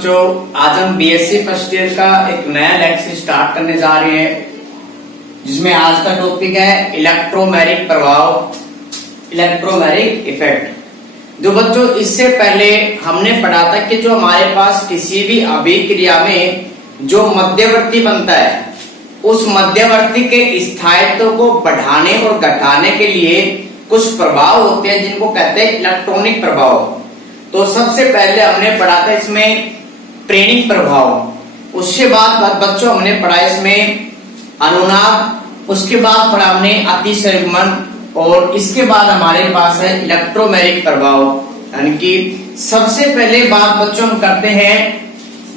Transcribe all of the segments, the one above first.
बच्चों, आज हम बीएससी फर्स्ट ईयर का एक नया लेक्चर स्टार्ट करने जा रहे हैं, जिसमें आज का टॉपिक है इलेक्ट्रोमैग्नेटिक प्रभाव, इलेक्ट्रोमैग्नेटिक इफेक्ट। जो बच्चों, इससे पहले हमने पढ़ा था कि जो हमारे पास किसी भी अभिक्रिया में जो मध्यवर्ती बनता है, उस मध्यवर्ती के स्थायित्व को बढ़ाने और घटाने के लिए कुछ प्रभाव होते हैं जिनको कहते हैं इलेक्ट्रॉनिक प्रभाव। तो सबसे पहले हमने पढ़ा था इसमें प्रेरणिक प्रभाव, उसके बाद बच्चों हमने पढ़ा इसमें अनुनाद, उसके बाद पढ़ा हमने अतिसंयुग्मन, और इसके बाद हमारे पास है इलेक्ट्रोमैग्नेटिक प्रभाव। यानी कि सबसे पहले बात बच्चों हम करते हैं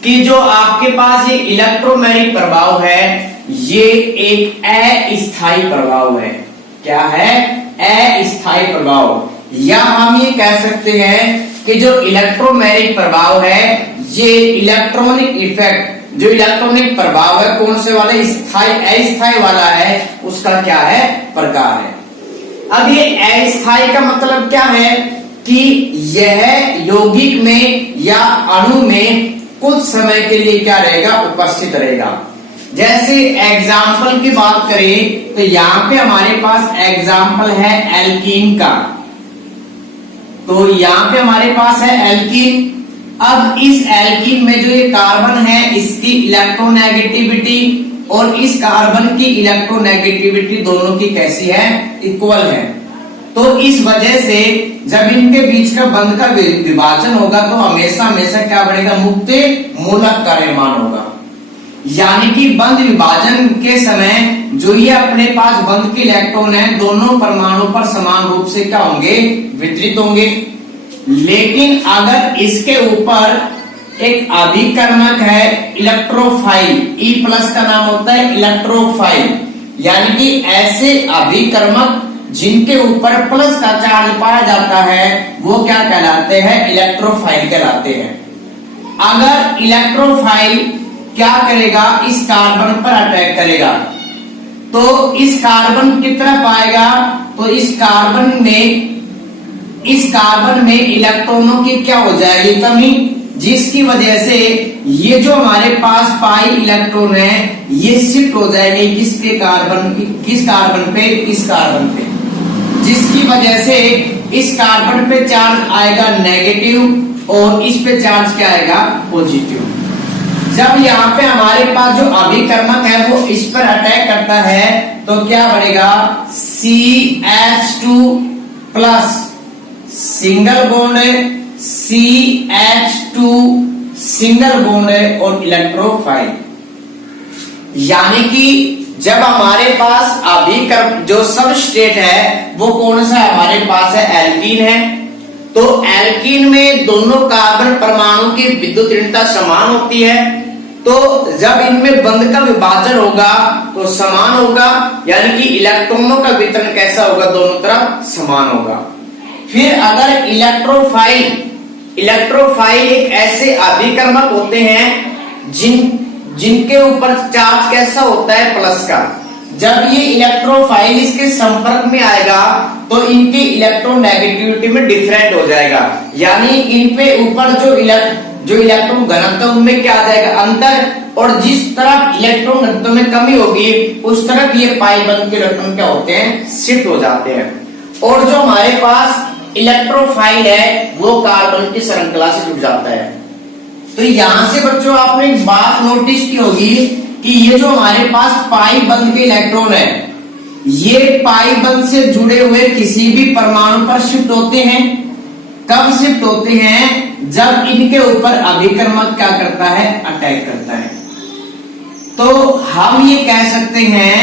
कि जो आपके पास ये इलेक्ट्रोमैग्नेटिक प्रभाव है, ये एक अस्थायी प्रभाव है। क्या है? अस्थायी प्रभाव। या हम ये कह सकते हैं कि जो इलेक्ट्रोमैग्नेटिक प्रभाव है, ये इलेक्ट्रॉनिक इफेक्ट, जो इलेक्ट्रॉनिक प्रभाव है कौन से वाले, स्थायी अस्थायी वाला है, उसका क्या है? प्रकार है। अब ये अस्थायी का मतलब क्या है कि यह यौगिक में या अणु में कुछ समय के लिए क्या रहेगा? उपस्थित रहेगा। जैसे एग्जाम्पल की बात करें तो यहां पे हमारे पास एग्जाम्पल है एल्कीन का, तो यहां पे हमारे पास है एल्कीन। अब इस एल्कीन में जो ये कार्बन है, इसकी इलेक्ट्रोनेगेटिविटी और इस कार्बन की इलेक्ट्रोनेगेटिविटी दोनों की कैसी है? इक्वल है। तो इस वजह से जब इनके बीच का बंध का विभाजन होगा तो हमेशा हमेशा क्या बढ़ेगा? मुक्त मूलक का निर्माण होगा। यानी कि बंध विभाजन के समय जो ये अपने पास बंध के इलेक्ट्रॉन है, दोनों परमाणु पर समान रूप से क्या होंगे? वितरित होंगे। लेकिन अगर इसके ऊपर एक अभिकर्मक है इलेक्ट्रोफाइल, E+ का नाम होता है इलेक्ट्रोफाइल, यानी कि ऐसे अभिकर्मक जिनके ऊपर प्लस का चार्ज पाया जाता है, वो क्या कहलाते हैं? इलेक्ट्रोफाइल कहलाते हैं। अगर इलेक्ट्रोफाइल क्या करेगा? इस कार्बन पर अटैक करेगा, तो इस कार्बन की तरफ आएगा, तो इस कार्बन में इलेक्ट्रॉनों की क्या हो जाएगी? कमी, जिसकी वजह से ये जो हमारे पास पाई इलेक्ट्रॉन है, ये शिफ्ट हो जाएंगे किसके कार्बन पे? इस कार्बन पे, जिसकी वजह से इस कार्बन पे चार्ज आएगा नेगेटिव और इस पे चार्ज क्या आएगा? पॉजिटिव। जब यहाँ पे हमारे पास जो अभिकर्मक है वो इस पर अटैक करता है, तो क्या बढ़ेगा? CH2+ सिंगल बॉन्ड है, CH2 सिंगल बॉन्ड है और इलेक्ट्रोफाइल। यानी कि जब हमारे पास अभिकर्मक जो सबस्ट्रेट है वो कौन सा हमारे पास है? एल्कीन है। तो एल्कीन में दोनों कार्बन परमाणु की विद्युत ऋणता समान होती है, तो जब इनमें बंध का विभाजन होगा तो समान होगा, यानी कि इलेक्ट्रॉनों का वितरण कैसा होगा? दोनों तरफ समान होगा। फिर अगर इलेक्ट्रोफाइल एक ऐसे अभिकर्मक होते हैं जिनके ऊपर चार्ज कैसा होता है? प्लस का। जब ये इलेक्ट्रोफाइल इसके संपर्क में आएगा तो इनकी इलेक्ट्रोनेगेटिविटी में डिफरेंट हो जाएगा, यानी इन पे ऊपर जो इलेक्ट्रॉन घनत्व उनमें क्या आ जाएगा? अंतर, और जिस तरफ इलेक्ट्रॉन घनत्व में कमी होगी उस तरफ ये पाई बंध के इलेक्ट्रॉन क्या होते हैं? शिफ्ट हो जाते हैं। और जो हमारे पास इलेक्ट्रोफाइल है वो कार्बन की श्रृंखला से जुड़ जाता है। तो यहां से बच्चों आपने एक बात नोटिस की होगी कि ये जो हमारे पास पाई बंध के इलेक्ट्रॉन है, ये पाई बंध से जुड़े हुए किसी भी परमाणु पर शिफ्ट होते हैं। कब शिफ्ट होते हैं? जब इनके ऊपर अभिकर्मक क्या करता है? अटैक करता है। तो हम ये कह सकते हैं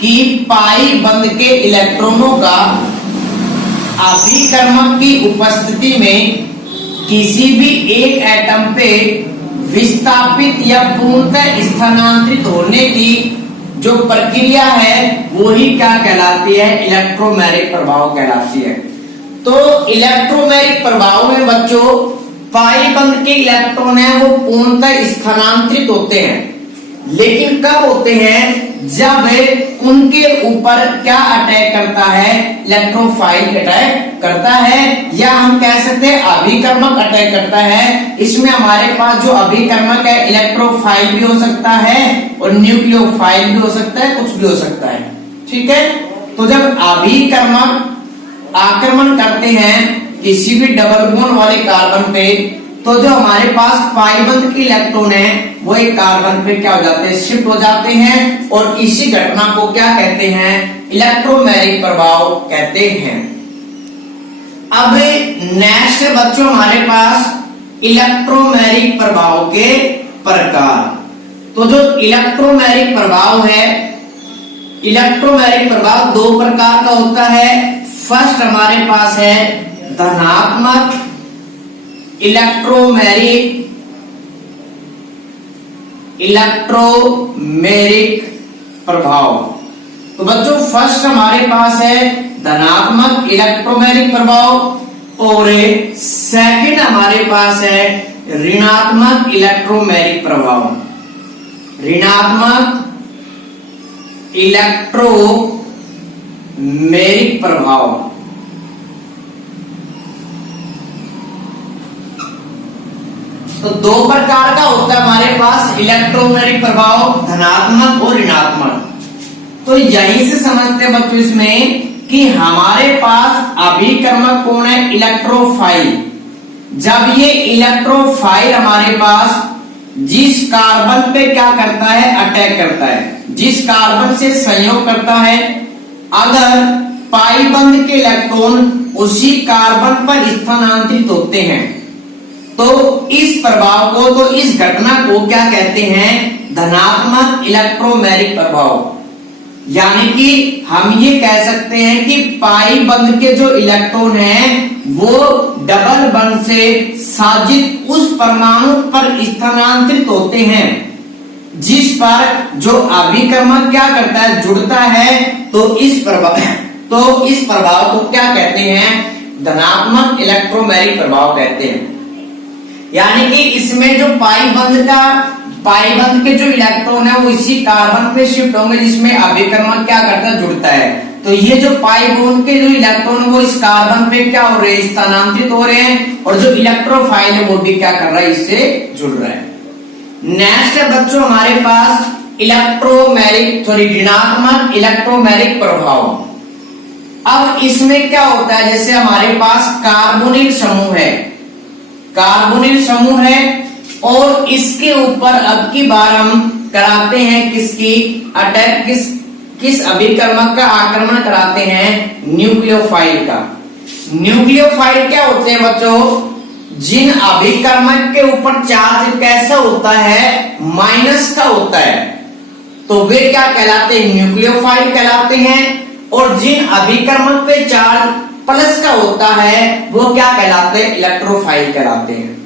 कि पाई बंध के इलेक्ट्रॉनों का अभिकर्मक की उपस्थिति में किसी भी एक एटम पे विस्थापित या पूर्णतः स्थानांतरित होने की जो प्रक्रिया है वो ही क्या कहलाती है? इलेक्ट्रोमैग्नेटिक प्रभाव कहलाती है। तो इलेक्ट्रोमैग्नेटिक प्रभाव में बच्चों पाई बंध के इलेक्ट्रॉन है वो पूर्णतः स्थानांतरित होते हैं, लेकिन कब होते हैं? जब उनके ऊपर क्या अटैक करता है? इलेक्ट्रोफाइल अटैक करता है, या हम कह सकते हैं अभिकर्मक अटैक करता है। इसमें हमारे पास जो अभिकर्मक है इलेक्ट्रोफाइल भी हो सकता है और न्यूक्लियोफाइल भी हो सकता है, कुछ भी हो सकता है। ठीक है, तो जब अभिकर्मक आक्रमण करते हैं किसी भी डबल बॉन्ड वाले कार्बन पे, तो जो हमारे पास पाई बंध के इलेक्ट्रॉन है वो एक कार्बन पे क्या हो जाते हैं? शिफ्ट हो जाते हैं, और इसी घटना को क्या कहते हैं? इलेक्ट्रोमैग्नेटिक प्रभाव कहते हैं। अब नेक्स्ट बच्चों हमारे पास इलेक्ट्रोमैग्नेटिक प्रभाव के प्रकार। तो जो इलेक्ट्रोमैग्नेटिक प्रभाव है, इलेक्ट्रोमैग्नेटिक प्रभाव दो प्रकार का होता है। फर्स्ट हमारे पास है धनात्मक इलेक्ट्रोमैग्नेटिक प्रभाव। तो बच्चों फर्स्ट हमारे पास है धनात्मक इलेक्ट्रोमैग्नेटिक प्रभाव, और सेकंड हमारे पास है ऋणात्मक इलेक्ट्रोमैग्नेटिक प्रभाव। ऋणात्मक इलेक्ट्रोमैग्नेटिक प्रभाव। तो दो प्रकार का होता है हमारे पास इलेक्ट्रोमैग्नेटिक प्रभाव, धनात्मक और ऋणात्मक। तो यहीं से समझते हैं बच्चों इसमें कि हमारे पास अभिकर्मक कौन है? इलेक्ट्रोफाइल। जब ये इलेक्ट्रोफाइल हमारे पास जिस कार्बन पे क्या करता है? अटैक करता है, जिस कार्बन से संयोग करता है, अगर पाई बंध के इलेक्ट्रॉन उसी कार्बन पर स्थानांतरित होते हैं, तो इस प्रभाव को, तो इस घटना को क्या कहते हैं? धनात्मक इलेक्ट्रोमैग्नेटिक प्रभाव। यानी कि हम ये कह सकते हैं कि पाई बंध के जो इलेक्ट्रॉन हैं वो डबल बंध से साजित उस परमाणु पर स्थानांतरित होते हैं जिस पर जो अभिकर्मक क्या करता है? जुड़ता है। तो इस प्रभाव को क्या कहते हैं? धनात्मक इलेक्ट्रोमैग्नेटिक प्रभाव कहते हैं। यानी कि इसमें जो पाई बंध के जो इलेक्ट्रॉन है वो इसी कार्बन पे शिफ्ट होंगे जिसमें अभिकर्मक क्या करता है? जुड़ता है। तो ये जो पाई बॉन्ड के जो इलेक्ट्रॉन है वो इस कार्बन पे क्या हो रहे हैं? स्थानांतरित हो रहे हैं, और जो इलेक्ट्रोफाइल है वो भी क्या कर रहा है? इससे जुड़ रहा है। नेक्स्ट है बच्चों हमारे पास ऋणात्मक इलेक्ट्रोमैग्नेटिक प्रभाव। अब इसमें क्या होता है? जैसे हमारे पास कार्बोनिल समूह है और इसके ऊपर अब की बार हम कराते हैं किसकी अटैक? किस अभिकर्मक का आक्रमण कराते हैं? न्यूक्लियोफाइल का। न्यूक्लियोफाइल क्या होते हैं बच्चों? जिन अभिकर्मक के ऊपर चार्ज कैसा होता है? माइनस का होता है, तो वे क्या कहलाते हैं? न्यूक्लियोफाइल कहलाते हैं। और जिन अभिकर्मक पे चार्ज प्लस का होता है वो क्या कहलाते हैं? इलेक्ट्रोफाइल कहलाते हैं।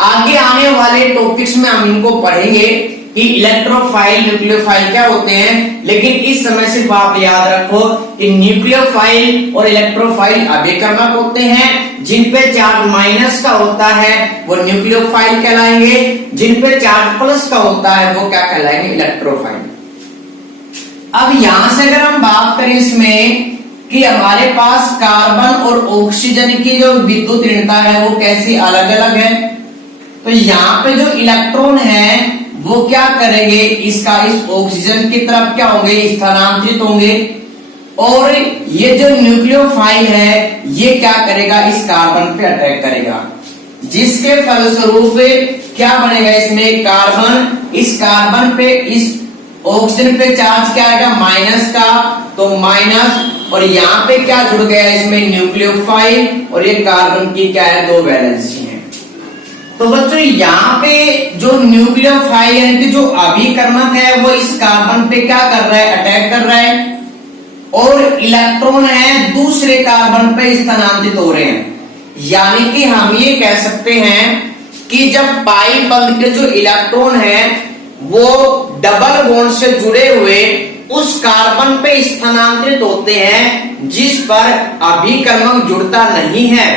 आगे आने वाले टॉपिक्स में हम इनको पढ़ेंगे कि इलेक्ट्रोफाइल न्यूक्लियोफाइल क्या होते हैं, लेकिन इस समय सिर्फ आप याद रखो कि न्यूक्लियोफाइल और इलेक्ट्रोफाइल अभिकर्मक होते हैं। जिन पे चार्ज माइनस का होता है वो न्यूक्लियोफाइल कहलाएंगे, जिन पे चार्ज प्लस का होता है वो क्या कहलाएंगे? इलेक्ट्रोफाइल। अब यहां से अगर हम बात करें इसमें कि हमारे पास कार्बन और ऑक्सीजन की जो विद्युत ऋणता है वो कैसी अलग अलग है, तो यहाँ पे जो इलेक्ट्रॉन है वो क्या करेंगे? इस ऑक्सीजन की तरफ क्या होंगे? स्थानांतरित होंगे। और ये जो न्यूक्लियोफाइल है ये क्या करेगा? इस कार्बन पे अटैक करेगा, जिसके फलस्वरूप क्या बनेगा? इसमें कार्बन, इस कार्बन पे इस ऑक्सीजन पे चार्ज क्या आएगा? माइनस का, तो माइनस, और यहाँ पे क्या जुड़ गया? इसमें न्यूक्लियोफाइल, और ये कार्बन की क्या है? दो वैलेंसी है। तो बच्चों यहाँ पे जो न्यूक्लियोफाइल यानी कि जो अभिकर्मक है वो इस कार्बन पे क्या कर रहा है? अटैक कर रहा है, और इलेक्ट्रॉन है दूसरे कार्बन पे स्थानांतरित हो रहे हैं। यानी कि हम ये कह सकते हैं कि जब पाई बंध के जो इलेक्ट्रॉन है वो डबल बॉन्ड से जुड़े हुए उस कार्बन पे स्थानांतरित होते हैं जिस पर अभिकर्मक जुड़ता नहीं है,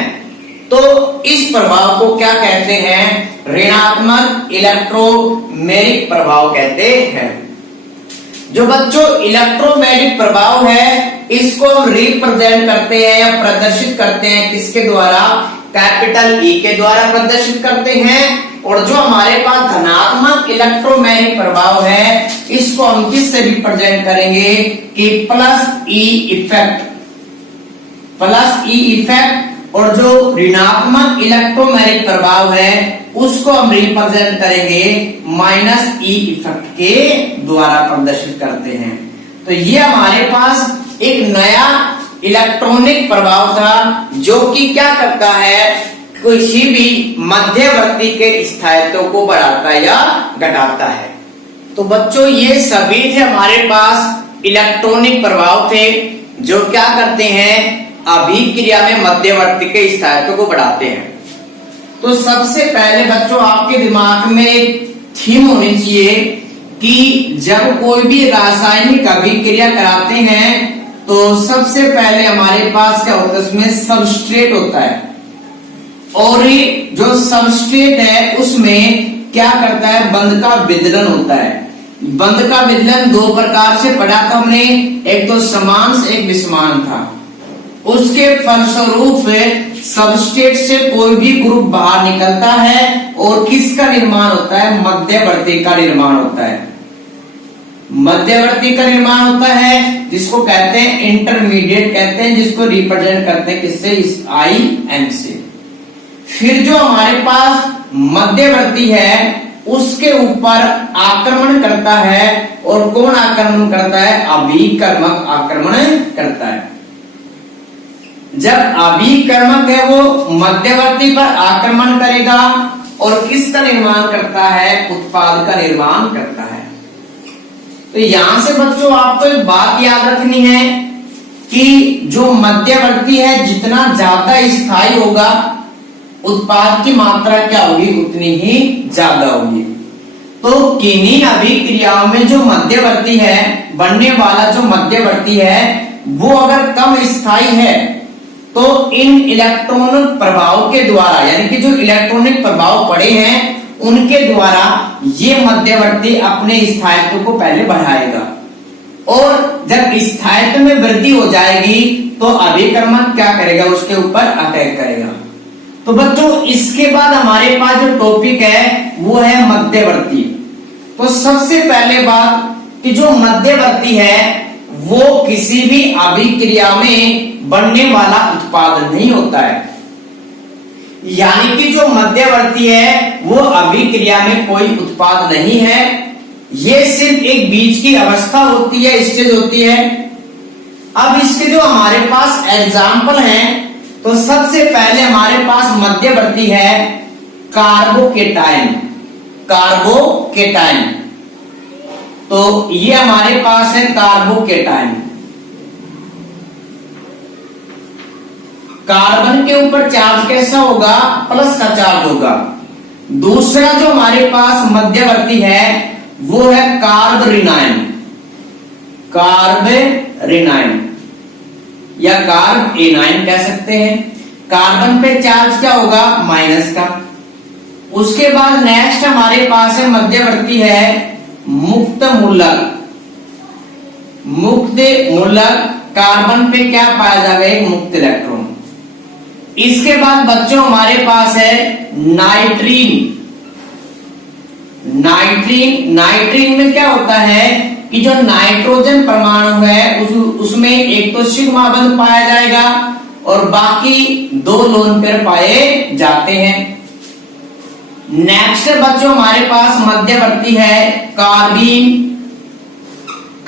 तो इस प्रभाव को क्या कहते हैं? ऋणात्मक इलेक्ट्रोमैग्नेटिक प्रभाव कहते हैं। जो बच्चों इलेक्ट्रोमैग्नेटिक प्रभाव है, इसको हम रिप्रेजेंट करते हैं या प्रदर्शित करते हैं किसके द्वारा? कैपिटल ई के द्वारा प्रदर्शित करते हैं। और जो हमारे पास धनात्मक इलेक्ट्रोमैग्नेटिक प्रभाव है, इसको हम किससे रिप्रेजेंट करेंगे कि plus E effect, plus E effect. और जो ऋणात्मक इलेक्ट्रोमैग्नेटिक प्रभाव है, उसको हम रिप्रेजेंट करेंगे माइनस ई इफेक्ट के द्वारा प्रदर्शित करते हैं। तो ये हमारे पास एक नया इलेक्ट्रॉनिक प्रभाव था, जो कि क्या करता है? किसी भी मध्यवर्ती के स्थायित्व को बढ़ाता है या घटाता है। तो बच्चों ये सभी थे हमारे पास इलेक्ट्रॉनिक प्रभाव थे, जो क्या करते हैं? अभिक्रिया में मध्यवर्ती के स्थायित्व को बढ़ाते हैं। तो सबसे पहले बच्चों आपके दिमाग में एक थीम होनी चाहिए कि जब कोई भी रासायनिक अभिक्रिया कराते हैं, तो सबसे पहले हमारे पास क्या होता है? उसमें सबस्ट्रेट होता है। और जो सबस्ट्रेट है उसमें क्या करता है? बंध का विदलन होता है। बंध का विदलन दो प्रकार से पढ़ा था हमने, एक तो समांश, एक विषमान था। उसके फलस्वरूप सबस्ट्रेट से कोई भी ग्रुप बाहर निकलता है और किसका निर्माण होता है? मध्यवर्ती का निर्माण होता है। मध्यवर्ती का निर्माण होता है, जिसको कहते हैं इंटरमीडिएट कहते हैं, जिसको रिप्रेजेंट करते हैं किससे? इस I-N से। फिर जो हमारे पास मध्यवर्ती है, उसके ऊपर आक्रमण करता है। और कौन आक्रमण करता है? अभिकर्मक आक्रमण करता है। जब अभिकर्मक है वो मध्यवर्ती पर आक्रमण करेगा और किसका निर्माण करता है? उत्पाद का निर्माण करता है। तो यहां से बच्चों आपको एक बात याद रखनी है कि जो मध्यवर्ती है, जितना ज्यादा स्थायी होगा, उत्पाद की मात्रा क्या होगी? उतनी ही ज्यादा होगी। तो किन्हीं अभिक्रियाओं में जो मध्यवर्ती है, बनने वाला जो मध्यवर्ती है, वो अगर कम स्थायी है, तो इन इलेक्ट्रॉनिक प्रभाव के द्वारा, यानी कि जो इलेक्ट्रॉनिक प्रभाव पड़े हैं, उनके द्वारा ये मध्यवर्ती अपने स्थायित्व को पहले बढ़ाएगा। और जब स्थायित्व में वृद्धि हो जाएगी, तो अभिकर्मक क्या करेगा? उसके ऊपर अटैक करेगा। तो बच्चों इसके बाद हमारे पास जो टॉपिक है वो है मध्यवर्ती। तो सबसे पहले बात कि जो मध्यवर्ती है वो किसी भी अभिक्रिया में बनने वाला उत्पाद नहीं होता है। यानी कि जो मध्यवर्ती है वो अभिक्रिया में कोई उत्पाद नहीं है, ये सिर्फ एक बीच की अवस्था होती है, स्टेज होती है। अब इसके जो हमारे पास एग्जाम्पल हैं, तो सबसे पहले हमारे पास मध्यवर्ती है कार्बोकेटाइन। कार्बोकेटाइन, तो ये हमारे पास है कार्बोकेटाइन। कार्बन के ऊपर चार्ज कैसा होगा? प्लस का चार्ज होगा। दूसरा जो हमारे पास मध्यवर्ती है वो है कार्बरिनाइन। कार्बरिनाइन या कार्ब एनाइन कह सकते हैं। कार्बन पे चार्ज क्या होगा? माइनस का। उसके बाद नेक्स्ट हमारे पास है मध्यवर्ती है मुक्त मूलक। मुक्त मूलक, कार्बन पे क्या पाया जाएगा? एक मुक्त इलेक्ट्रॉन। इसके बाद बच्चों हमारे पास है नाइट्रीन। नाइट्रीन में क्या होता है कि जो नाइट्रोजन परमाणु है उसमें एक तो सिग्मा बंध पाया जाएगा और बाकी दो लोन पेयर पाए जाते हैं। नेक्स्ट बच्चों हमारे पास मध्यवर्ती है कार्बीन।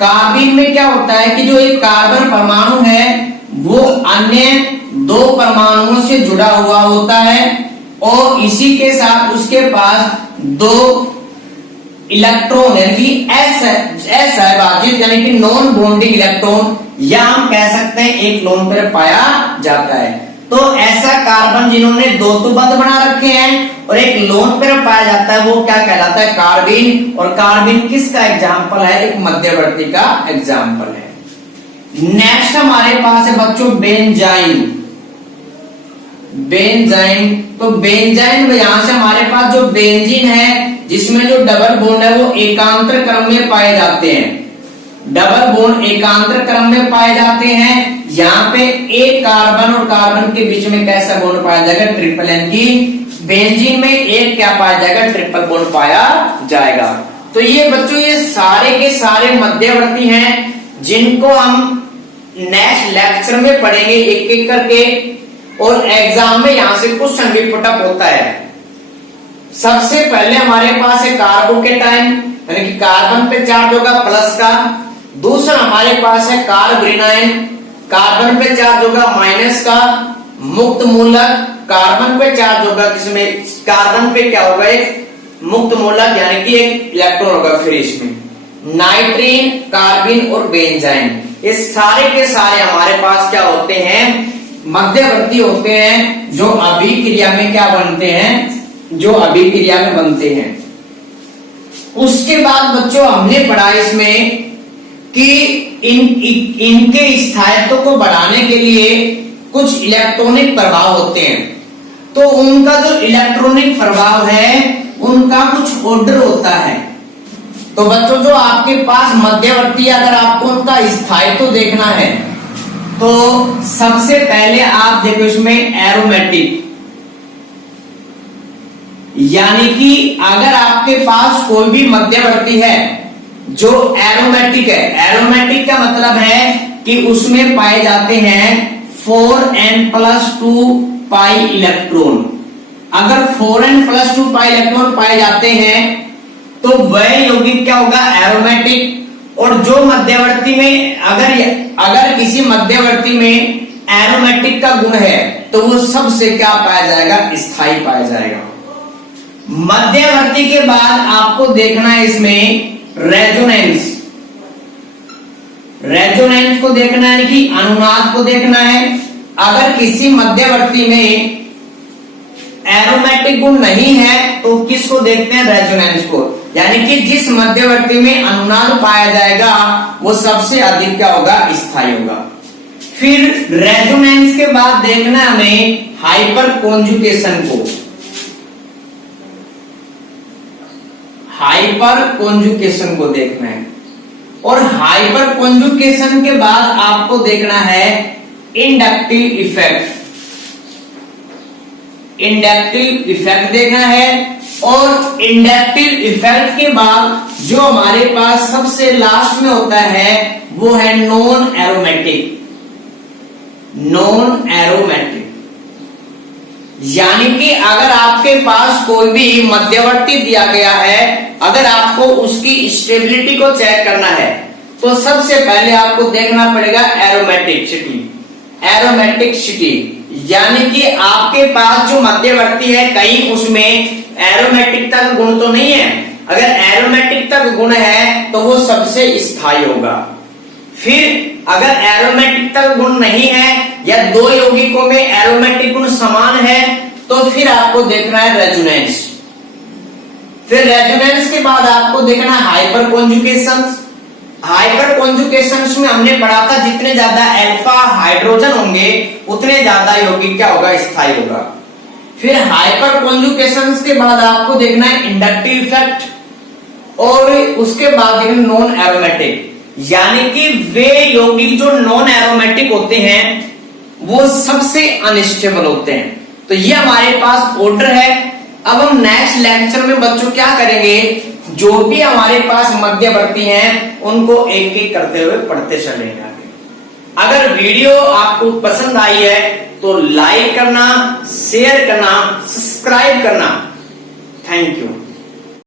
कार्बीन में क्या होता है कि जो एक कार्बन परमाणु है वो अन्य दो परमाणुओं से जुड़ा हुआ होता है और इसी के साथ उसके पास दो इलेक्ट्रॉन यानी कि असहभाजित यानी कि नॉन बॉन्डिंग इलेक्ट्रॉन, या हम कह सकते हैं एक लोन पेयर पाया जाता है। तो ऐसा कार्बन जिन्होंने दो तो बंध बना रखे हैं और एक लोन पेयर पाया जाता है, वो क्या कहलाता है? कार्बीन। और कार्बीन किसका एग्जाम्पल है? एक मध्यवर्ती का एग्जाम्पल है। नेक्स्ट हमारे पास है बच्चों बेंजाइन। बेंजाइन। तो बेंजाइन में यहां से हमारे पास जो बेंजीन है जिसमें जो डबल बॉन्ड है वो एकांतर क्रम में पाए जाते हैं। डबल बॉन्ड एकांतर क्रम में पाए जाते हैं। यहाँ पे एक कार्बन और कार्बन के बीच में कैसा बॉन्ड पाया जाएगा, ट्रिपल एन की। बेंजीन में एक क्या पाया जाएगा, ट्रिपल बॉन्ड पाया जाएगा। तो ये बच्चों ये सारे के सारे मध्यवर्ती हैं जिनको हम नेक्स्ट लेक्चर में पढ़ेंगे एक एक करके, और एग्जाम में यहां से क्वेश्चन भी पुटअप होता है। सबसे पहले हमारे पास है कार्बोकेटाइन, यानी कि कार्बन पे चार्ज होगा प्लस का। दूसरा हमारे पास है कार्बोनिनाइन, कार्बन पे चार्ज होगा माइनस का। मुक्त मूलक, कार्बन पे चार्ज होगा किसमें, कार्बन पे क्या होगा, एक मुक्त मूलक यानी कि एक इलेक्ट्रॉन होगा फिर इसमें। नाइट्रीन, कार्बिन और बेंजाइन, ये सारे के सारे हमारे पास क्या होते हैं, मध्यवर्ती होते हैं जो अभिक्रिया में क्या बनते हैं, जो अभिक्रिया में बनते हैं। उसके बाद बच्चों हमने पढ़ा इसमें कि इनके स्थायित्व को बढ़ाने के लिए कुछ इलेक्ट्रॉनिक प्रभाव होते हैं। तो उनका जो इलेक्ट्रॉनिक प्रभाव है उनका कुछ ऑर्डर होता है। तो बच्चों जो आपके पास मध्यवर्ती, अगर आपको उनका स्थायित्व देखना है तो सबसे पहले आप देखो इसमें एरोमेटिक, यानी कि अगर आपके पास कोई भी मध्यवर्ती है जो एरोमेटिक है, एरोमेटिक का मतलब है कि उसमें पाए जाते हैं 4n+2 पाई इलेक्ट्रॉन। अगर 4n+2 पाई इलेक्ट्रॉन पाए जाते हैं तो वह यौगिक क्या होगा, एरोमेटिक। और जो मध्यवर्ती में अगर किसी मध्यवर्ती में एरोमेटिक का गुण है तो वो सबसे क्या पाया जाएगा, स्थायी पाया जाएगा। मध्यवर्ती के बाद आपको देखना है इसमें रेजोनेंस, रेजोनेंस को देखना है कि अनुनाद को देखना है। अगर किसी मध्यवर्ती में एरोमेटिक गुण नहीं है तो किसको देखते हैं, रेजोनेंस को, यानी कि जिस मध्यवर्ती में अनुनाद पाया जाएगा वो सबसे अधिक क्या होगा, स्थायी होगा। फिर रेजोनेंस के बाद देखना है हमें हाइपर कॉन्जुगेशन को, हाइपर कॉन्जुगेशन को देखना है। और हाइपर कॉन्जुगेशन के बाद आपको देखना है इंडक्टिव इफेक्ट, इंडक्टिव इफेक्ट देखना है। और इंडक्टिव इफेक्ट के बाद जो हमारे पास सबसे लास्ट में होता है वो है नॉन एरोमेटिक, नॉन एरोमेटिक, यानी कि अगर आपके पास कोई भी मध्यवर्ती दिया गया है, अगर आपको उसकी स्टेबिलिटी को चेक करना है तो सबसे पहले आपको देखना पड़ेगा एरोमेटिसिटी, एरोमेटिसिटी, यानी कि आपके पास जो मध्यवर्ती है कहीं उसमें एरोमेटिकता का गुण तो नहीं है। अगर एरोमेटिकता का गुण है तो वो सबसे स्थायी होगा। फिर अगर एरोमेटिकता का गुण नहीं है या दो यौगिकों में एरोमेटिक गुण समान है तो फिर आपको देखना है रेजोनेंस। फिर रेजोनेंस के बाद आपको देखना है हाइपर कॉन्जुगेशन। हाइपर कॉन्जुगेशन में हमने पढ़ा था जितने ज्यादा अल्फा हाइड्रोजन होंगे उतने ज्यादा यौगिक क्या होगा, स्थायी होगा। फिर हाइपर कॉन्जुगेशन के बाद आपको देखना है इंडक्टिव इफेक्ट, और उसके बाद देखना नॉन एरोमेटिक, यानी कि वे यौगिक जो नॉन एरोमेटिक होते हैं वो सबसे अनस्टेबल होते हैं। तो ये हमारे पास ऑर्डर है। अब हम नेक्स्ट लेक्चर में बच्चों क्या करेंगे, जो भी हमारे पास मध्यवर्ती हैं उनको एक एक करते हुए पढ़ते चलेंगे आगे। अगर वीडियो आपको पसंद आई है तो लाइक करना, शेयर करना, सब्सक्राइब करना। Thank you.